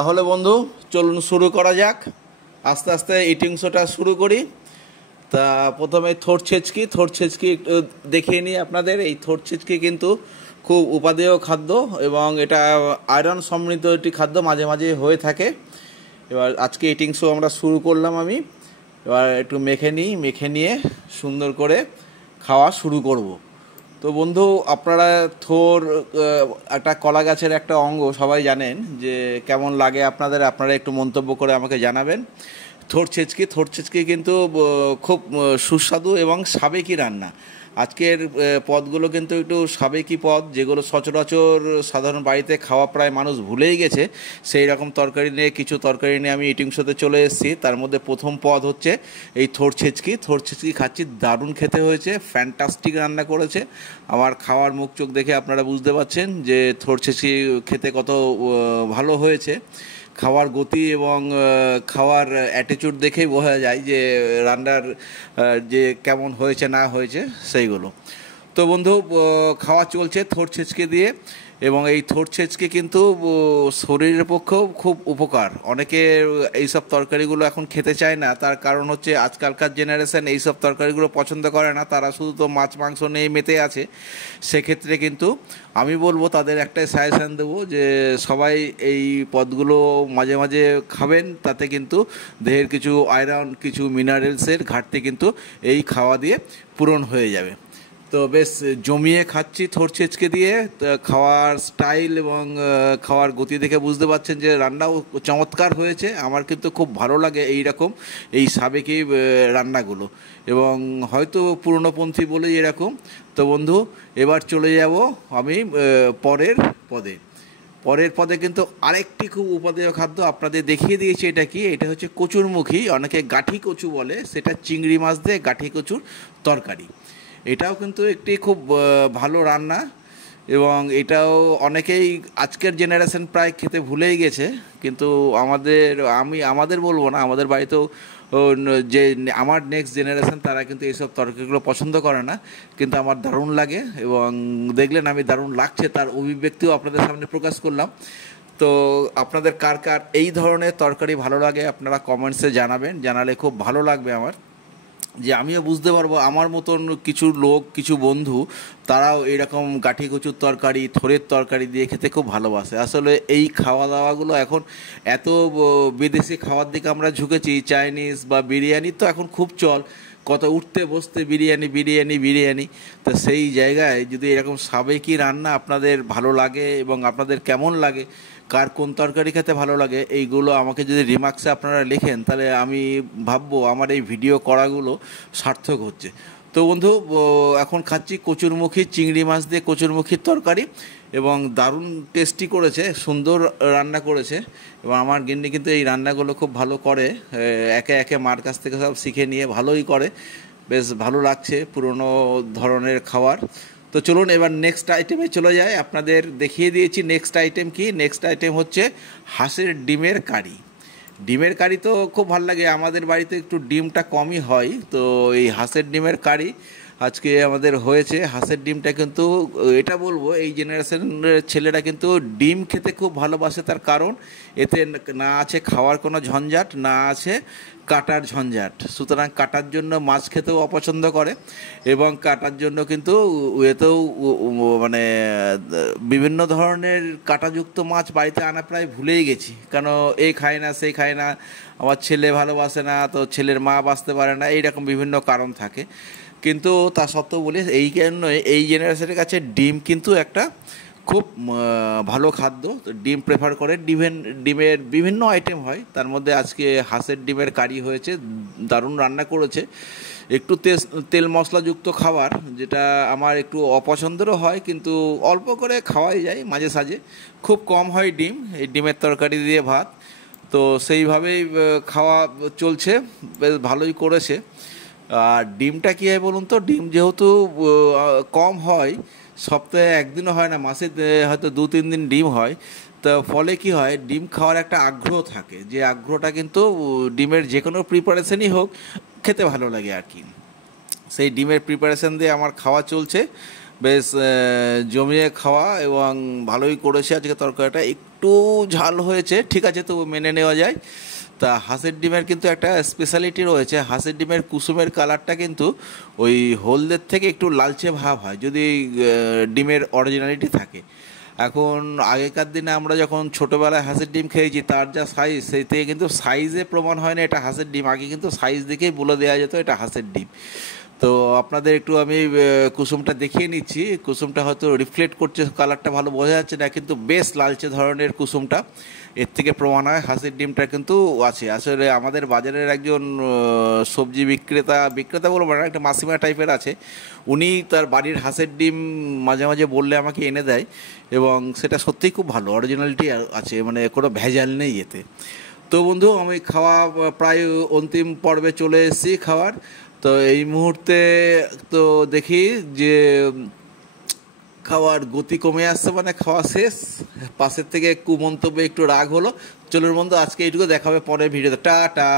তাহলে বন্ধু চলুন শুরু করা যাক। আস্তে আস্তে ইটিং শোটা শুরু করি। তা প্রথমে থোড় ছেচকি একটু দেখিয়ে নিই আপনাদের। এই থোড় ছেচকি কিন্তু খুব উপাদেয় খাদ্য এবং এটা আয়রন সমৃদ্ধ একটি খাদ্য, মাঝে মাঝে হয়ে থাকে। এবার আজকে ইটিং শো আমরা শুরু করলাম। আমি এবার একটু মেখে নিয়ে সুন্দর করে খাওয়া শুরু করব। তো বন্ধু, আপনারা থোর একটা কলা গাছের একটা অঙ্গ, সবাই জানেন যে কেমন লাগে আপনাদের। আপনারা একটু মন্তব্য করে আমাকে জানাবেন। থোড় ছেচকি কিন্তু খুব সুস্বাদু এবং সাবেকি রান্না। আজকের পদগুলো কিন্তু একটু সাবেকি পদ, যেগুলো সচরাচর সাধারণ বাড়িতে খাওয়া প্রায় মানুষ ভুলেই গেছে। সেই রকম কিছু তরকারি নিয়ে আমি ইটিং শোতে চলে এসেছি। তার মধ্যে প্রথম পদ হচ্ছে এই থোড় ছেচকি খাচ্ছি। দারুণ খেতে হয়েছে, ফ্যান্টাস্টিক রান্না করেছে। আমার খাওয়ার মুখ চোখ দেখে আপনারা বুঝতে পারছেন যে থোড় ছেচকি খেতে কত ভালো হয়েছে। খাওয়ার গতি এবং খাওয়ার অ্যাটিটিউড দেখেই বোঝা যায় যে রান্নার যে কেমন হয়েছে না হয়েছে সেইগুলো। তো বন্ধু, খাওয়া চলছে থোড় ছেচকে দিয়ে, এবং এই থোড় ছেচকে কিন্তু শরীরের পক্ষেও খুব উপকার। অনেকে এইসব তরকারিগুলো এখন খেতে চায় না, তার কারণ হচ্ছে আজকালকার জেনারেশন এইসব তরকারিগুলো পছন্দ করে না। তারা শুধু তো মাছ মাংস নিয়ে মেতে আছে। সেক্ষেত্রে কিন্তু আমি বলবো, তাদের একটাই সাজেশান দেবো যে সবাই এই পদগুলো মাঝে মাঝে খাবেন। তাতে কিন্তু দেহের কিছু আয়রন, কিছু মিনারেলসের ঘাটতি কিন্তু এই খাওয়া দিয়ে পূরণ হয়ে যাবে। তো বেশ জমিয়ে খাচ্ছি থোড় ছেচকে দিয়ে। খাওয়ার স্টাইল এবং খাওয়ার গতি দেখে বুঝতে পারছেন যে রান্নাও চমৎকার হয়েছে। আমার কিন্তু খুব ভালো লাগে এই সাবেকি রান্নাগুলো, এবং হয়তো পুরনোপন্থী বলেই এরকম। তো বন্ধু, এবার চলে যাব আমি পরের পদে কিন্তু আরেকটি খুব উপাদেয় খাদ্য আপনাদের দেখিয়ে দিয়েছি। এটা হচ্ছে কচুরমুখী, অনেকে গাঠি কচু বলে। সেটা চিংড়ি মাছ দিয়ে গাঠি কচুর তরকারি। এটাও কিন্তু একটি খুব ভালো রান্না, এবং এটাও অনেকেই আজকের জেনারেশন প্রায় খেতে ভুলেই গেছে। কিন্তু আমাদের বলবো না, আমাদের বাড়িতেও যে আমার নেক্সট জেনারেশন, তারা কিন্তু এইসব তরকারিগুলো পছন্দ করে না। কিন্তু আমার দারুণ লাগে, এবং দেখলেন আমি দারুণ লাগছে তার অভিব্যক্তিও আপনাদের সামনে প্রকাশ করলাম। তো আপনাদের কার কার এই ধরনের তরকারি ভালো লাগে আপনারা কমেন্টসে জানালে খুব ভালো লাগবে আমার, যে আমিও বুঝতে পারবো আমার মতন কিছু লোক, কিছু বন্ধু, তারাও এরকম গাঠি কচুর তরকারি, থোড়ের তরকারি দিয়ে খেতে খুব ভালোবাসে। আসলে এই খাওয়া দাওয়াগুলো এখন এত বিদেশি খাওয়ার দিকে আমরা ঝুঁকেছি। চাইনিজ বা বিরিয়ানি তো এখন খুব চল, কত উঠতে বসতে বিরিয়ানি। তো সেই জায়গায় যদি এরকম সাবেকি রান্না আপনাদের ভালো লাগে, এবং আপনাদের কেমন লাগে, কার কোন তরকারি খেতে ভালো লাগে, এইগুলো আমাকে যদি রিমার্কসে আপনারা লেখেন, তাহলে আমি ভাববো আমার এই ভিডিও করাগুলো সার্থক হচ্ছে। তো বন্ধু, এখন খাচ্ছি কচুরমুখী, চিংড়ি মাছ দিয়ে কচুরমুখীর তরকারি, এবং দারুণ টেস্টি করেছে, সুন্দর রান্না করেছে। এবং আমার গিন্নি কিন্তু এই রান্নাগুলো খুব ভালো করে, একে একে মার কাছ থেকে সব শিখে নিয়ে ভালোই করে। বেশ ভালো লাগছে পুরনো ধরনের খাবার। তো চলুন এবার নেক্সট আইটেমে চলে যায়। আপনাদের দেখিয়ে দিয়েছি নেক্সট আইটেম কি। নেক্সট আইটেম হচ্ছে হাঁসের ডিমের কারি। তো খুব ভালো লাগে, আমাদের বাড়িতে একটু ডিমটা কমই হয়। তো এই হাঁসের ডিমের কারি আজকে আমাদের হয়েছে। হাঁসের ডিমটা কিন্তু এটা বলবো, এই জেনারেশনের ছেলেরা কিন্তু ডিম খেতে খুব ভালোবাসে। তার কারণ এতে না আছে খাওয়ার কোনো ঝঞ্ঝাট, না আছে কাটার ঝঞ্ঝাট। সুতরাং কাটার জন্য মাছ খেতেও অপছন্দ করে, এবং কাটার জন্য কিন্তু এতেও মানে বিভিন্ন ধরনের কাঁটাযুক্ত মাছ বাড়িতে আনা প্রায় ভুলেই গেছি। কেন এই খায় না, সেই খায় না, আমার ছেলে ভালোবাসে না, তো ছেলের মা বাঁচতে পারে না, এইরকম বিভিন্ন কারণ থাকে। কিন্তু তা সত্ত্বেও বলি, এই জন্যই এই জেনারেশনের কাছে ডিম কিন্তু একটা খুব ভালো খাদ্য। ডিম প্রেফার করে। ডিমের বিভিন্ন আইটেম হয়, তার মধ্যে আজকে হাঁসের ডিমের কারি হয়েছে। দারুণ রান্না করেছে। একটু তেল মশলাযুক্ত খাবার, যেটা আমার একটু অপছন্দেরও হয়, কিন্তু অল্প করে খাওয়াই যায় মাঝে সাঝে। খুব কম হয় ডিম, এই ডিমের তরকারি দিয়ে ভাত। তো সেইভাবেই খাওয়া চলছে, বেশ ভালোই করেছে। আর ডিমটা কী হয় বলুন তো, ডিম যেহেতু কম হয়, সপ্তাহে একদিনও হয় না, মাসে হয়তো 2-3 দিন ডিম হয়। তো ফলে কি হয়, ডিম খাওয়ার একটা আগ্রহ থাকে, যে আগ্রহটা কিন্তু ডিমের যে কোনো প্রিপারেশনই হোক খেতে ভালো লাগে আর কি। সেই ডিমের প্রিপারেশন দিয়ে আমার খাওয়া চলছে, বেশ জমিয়ে খাওয়া, এবং ভালোই করেছে আজকে তরকারিটা। একটু ঝাল হয়েছে, ঠিক আছে, তো মেনে নেওয়া যায়। তা হাঁসের ডিমের কিন্তু একটা স্পেশালিটি রয়েছে, হাঁসের ডিমের কুসুমের কালারটা কিন্তু ওই হলদের থেকে একটু লালচে ভাব হয় যদি ডিমের অরিজিনালিটি থাকে। এখন আগেকার দিনে আমরা যখন ছোটোবেলায় হাঁসের ডিম খেয়েছি, তার যা সাইজ, সেই থেকে কিন্তু সাইজে প্রমাণ হয় না এটা হাঁসের ডিম। আগে কিন্তু সাইজ দেখেই বলে দেওয়া যেত এটা হাঁসের ডিম। তো আপনাদের একটু আমি কুসুমটা দেখিয়ে নিচ্ছি। কুসুমটা হয়তো রিফ্লেক্ট করছে, কালারটা ভালো বোঝা যাচ্ছে না, কিন্তু বেশ লালচে ধরনের কুসুমটা। এর থেকে প্রমাণ হয় হাঁসের ডিমটা কিন্তু আছে। আসলে আমাদের বাজারের একজন সবজি বিক্রেতা বলবো না, একটা মাসিমা টাইপের আছে, উনি তার বাড়ির হাঁসের ডিম মাঝে মাঝে বললে আমাকে এনে দেয়, এবং সেটা সত্যিই খুব ভালো, অরিজিনালিটি আছে, মানে কোনো ভেজাল নেই এতে। তো বন্ধু, আমি খাওয়া প্রায় অন্তিম পর্বে চলে এসেছি খাওয়ার। তো এই মুহূর্তে তো দেখি যে খাওয়ার গতি কমে আসছে, মানে খাওয়া শেষ। পাশের থেকে কুমন্তব্যে একটু রাগ হলো। চলুন বন্ধু, আজকে এইটুকু, দেখাবে পরের ভিডিওতে। টাটা।